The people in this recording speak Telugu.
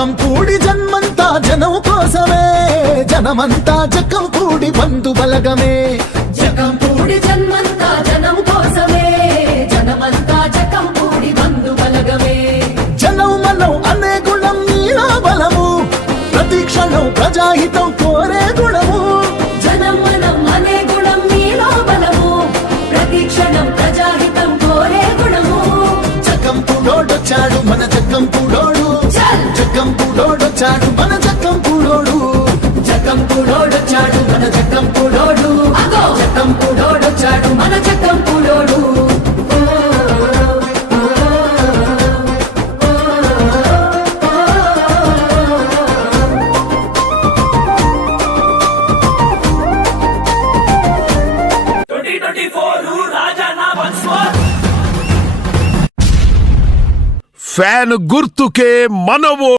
జకంపూడి జన్మంతా జనం కోసమే, జనమంతా జకంపూడి బంధు బలగమే. జకంపూడి జన్మంతా జనం కోసమే, జనమంతా జకంపూడి బంధు బలగమే. జనం మనం అనే గుణం నీలో బలము, ప్రతి క్షణం ప్రజాహితం కోరే గుణము. జనం మనం అనే గుణం నీలో బలము, ప్రతి క్షణం ప్రజాహితం కోరే గుణము. జకంపూడోడొచ్చాడు మన జకంపూడోడు, చల్ జకంపూడోడొచ్చాడు మన జకంపూడోడు. జకంపూడోడొచ్చాడు మన జకంపూడోడు, అగో జకంపూడోడొచ్చాడు మన జకంపూడోడు. ఫ్యాన్ గుర్తుకే మనవో.